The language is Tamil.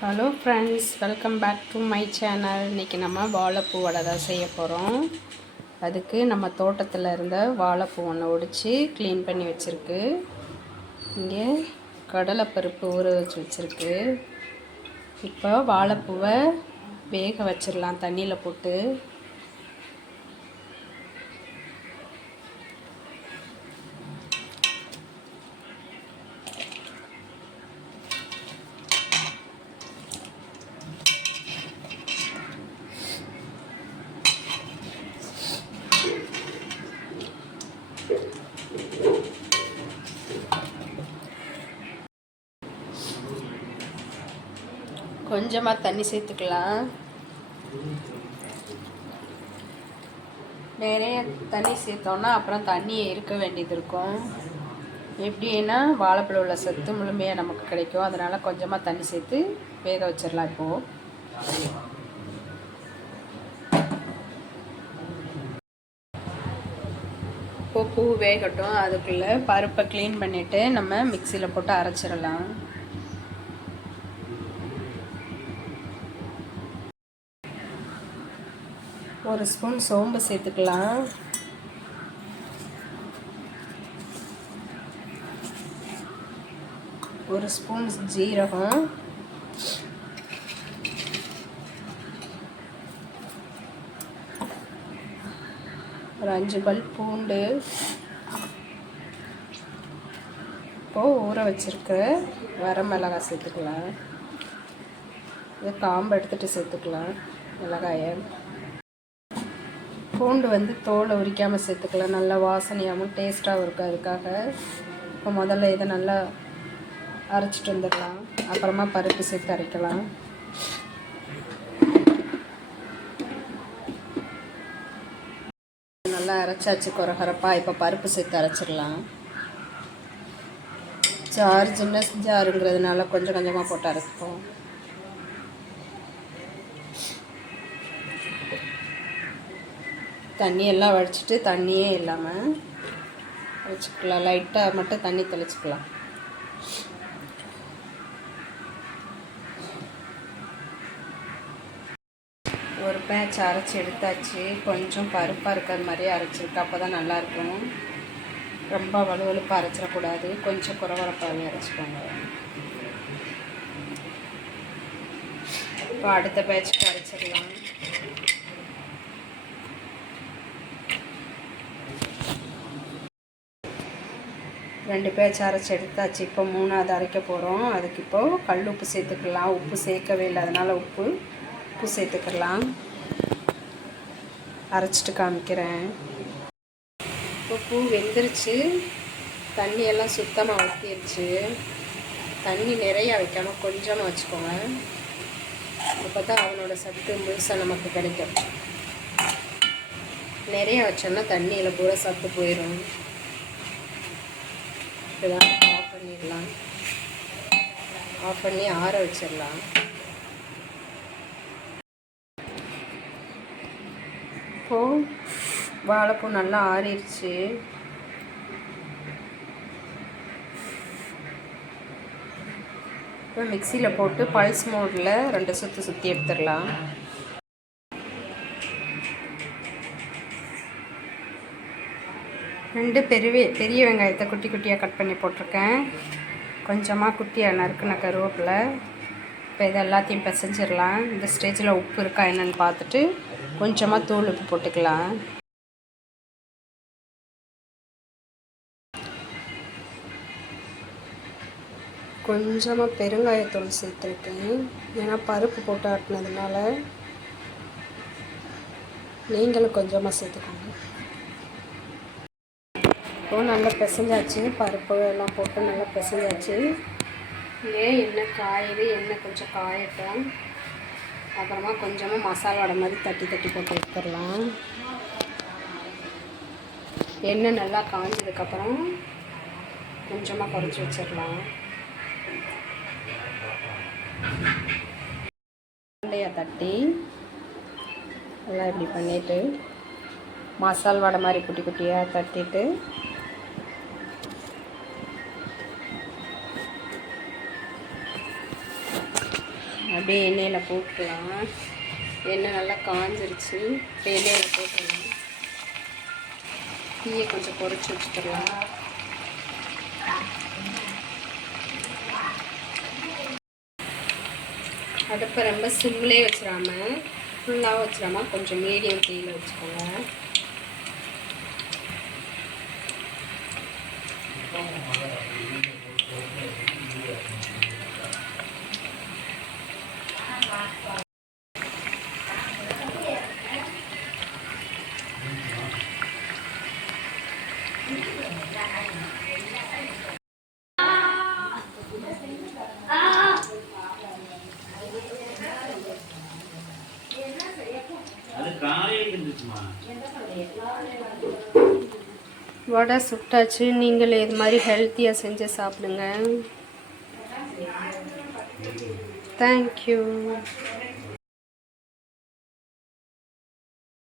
Hello friends, welcome back to my channel. இன்றைக்கி நம்ம வாழைப்பூ வடை தான் செய்ய போகிறோம். அதுக்கு நம்ம தோட்டத்தில் இருந்த வாழைப்பூ ஒன்று ஒடிச்சு க்ளீன் பண்ணி வச்சுருக்கு. இங்கே கடலைப்பருப்பு ஊற வச்சுருக்கு. இப்போ வாழைப்பூவை வேக வச்சிடலாம் தண்ணியில் போட்டு. கொஞ்சமாக தண்ணி சேர்த்துக்கலாம். நிறைய தண்ணி சேர்த்தோன்னா அப்புறம் தண்ணியை இருக்க வேண்டியது இருக்கும். எப்படின்னா வாழைப்பழம் உள்ள சத்து முழுமையாக நமக்கு கிடைக்கும். அதனால் கொஞ்சமாக தண்ணி சேர்த்து வேக வச்சிடலாம். இப்போது பூ வேகட்டும். அதுக்குள்ளே பருப்பை க்ளீன் பண்ணிவிட்டு நம்ம மிக்சியில் போட்டு அரைச்சிடலாம். ஒரு ஸ்பூன் சோம்பு சேர்த்துக்கலாம். ஒரு ஸ்பூன் ஜீரகம், ஒரு 5 பல் பூண்டு, இப்போது ஊற வச்சுருக்க வரமிளகாய் சேர்த்துக்கலாம். இதை காம்பு எடுத்துகிட்டு சேர்த்துக்கலாம். மிளகாயை பூண்டு தோலை உரிக்காமல் சேர்த்துக்கலாம். நல்லா வாசனையாகவும் டேஸ்ட்டாகவும் இருக்குது. அதுக்காக இப்போ முதல்ல இதை நல்லா அரைச்சிட்டு வந்துடலாம். அப்புறமா பருப்பு சேர்த்து அரைக்கலாம். நல்லா அரைச்சாச்சு கொரகரப்பாக. இப்போ பருப்பு சேர்த்து அரைச்சிடலாம். சின்ன ஜாருங்கிறதுனால கொஞ்சம் கொஞ்சமாக போட்டு அரைப்போம். தண்ணியெல்லாம் வடிச்சிட்டு தண்ணியே இல்லாமல் வச்சுக்கலாம். லைட்டாக மட்டும் தண்ணி தெளிச்சுக்கலாம். ஒரு பேட்ச் அரைச்சி எடுத்தாச்சு. கொஞ்சம் பருப்பாக இருக்கிற மாதிரி அரைச்சிருக்கு. அப்போ தான் நல்லாயிருக்கும். ரொம்ப வலுவலுப்பாக அரைச்சிடக்கூடாது. கொஞ்சம் குறவரப்பாகவே அரைச்சிக்கோங்க. இப்போ அடுத்த பேட்சுக்கு அரைச்சிடலாம். ரெண்டு பேட்ச் அரைச்சி எடுத்தாச்சு. இப்போ 3ஆவது அரைக்க போகிறோம். அதுக்கு இப்போது கல் உப்பு சேர்த்துக்கலாம். உப்பு சேர்க்கவே இல்லை, அதனால் உப்பு சேர்த்துக்கலாம். அரைச்சிட்டு காமிக்கிறேன். இப்போ பூ வெந்துருச்சு. தண்ணியெல்லாம் சுத்தமாக ஊற்றிடுச்சு. தண்ணி நிறையா வைக்காமல் கொஞ்சமாக வச்சுக்கோங்க. அப்போ தான் அவனோட சத்து முழுசாக நமக்கு கிடைக்கும். நிறையா வச்சோன்னா தண்ணியில் பூரா சத்து போயிடும். இதெல்லாம் ஆஃப் பண்ணிடலாம். ஆஃப் பண்ணி ஆற வச்சிடலாம். இப்போது வாழைப்பூ நல்லா ஆறிடுச்சு. இப்போ மிக்சியில் போட்டு பல்ஸ் மோடில் 2 சுற்றி எடுத்துடலாம். ரெண்டு பெரிய வெங்காயத்தை குட்டி குட்டியாக கட் பண்ணி போட்டிருக்கேன். கொஞ்சமாக குட்டியாக நறுக்குன கருவேப்பிலை. இப்போ இது எல்லாத்தையும் பிசைஞ்சிடலாம். இந்த ஸ்டேஜில் உப்பு இருக்கா என்னென்னு பார்த்துட்டு கொஞ்சமாக தூள் உப்பு போட்டுக்கலாம். கொஞ்சமாக பெருங்காயத்தூள் சேர்த்துருக்கேன். ஏன்னா பருப்பு போட்டு ஆட்டினதுனால. நீங்களும் கொஞ்சமாக சேர்த்துக்கோங்க. இப்போ நல்லா பிசைஞ்சாச்சு. பருப்பு எல்லாம் போட்டு நல்லா பிசைஞ்சாச்சு. எண்ணெய் காயுது. எண்ணெய் கொஞ்சம் காயட்டும். அப்புறமா கொஞ்சமாக மசாலா வடை மாதிரி தட்டி போட்டு எடுத்துடலாம். எண்ணெய் நல்லா காஞ்சதுக்கப்புறம் கொஞ்சமாக குறைச்சி வச்சிடலாம். உருண்டையை தட்டி எல்லாம் இப்படி பண்ணிவிட்டு மசால் வடை மாதிரி குட்டி குட்டியாக தட்டிட்டு அப்படியே எண்ணெயில் போட்டுக்கலாம். எண்ணெய் நல்லா காஞ்சிருச்சு. இப்போ எண்ணெயில் போட்டுடலாம். தீயை கொஞ்சம் குறைச்சி வச்சுக்கலாம். அடுப்பை ரொம்ப சிம்லே வச்சிடாம ஃபுல்லாக வச்சிடாம கொஞ்சம் மீடியம் தீயில் வச்சுக்கோங்க. வடை சுட்டாச்சு. நீங்களே இது மாதிரி ஹெல்த்தியாக செஞ்சு சாப்பிடுங்க. தேங்க்யூ.